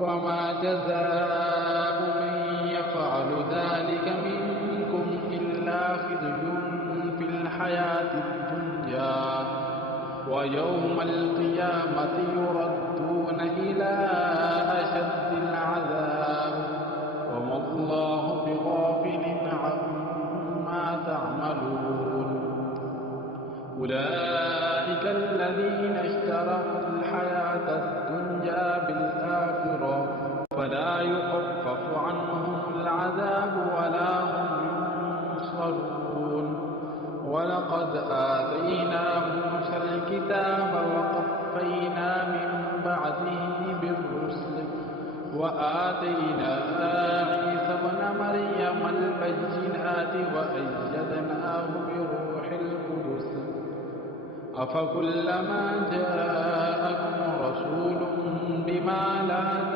فما جزاء من يفعل ذلك منكم إلا خزي في الحياة الدنيا ويوم القيامة يردون إلى أشد العذاب وما الله بغافل عما تعملون. أولئك الذين اشتروا الحياة الدنيا بالآخرة فلا يخفف عنهم العذاب ولا هم ينصرون. ولقد آتينا موسى الكتاب وقفينا من بعده بالرسل وآتينا عيسى ابن مريم البينات وأيدناه بروح القدس أفكلما جاءكم رسول بما لا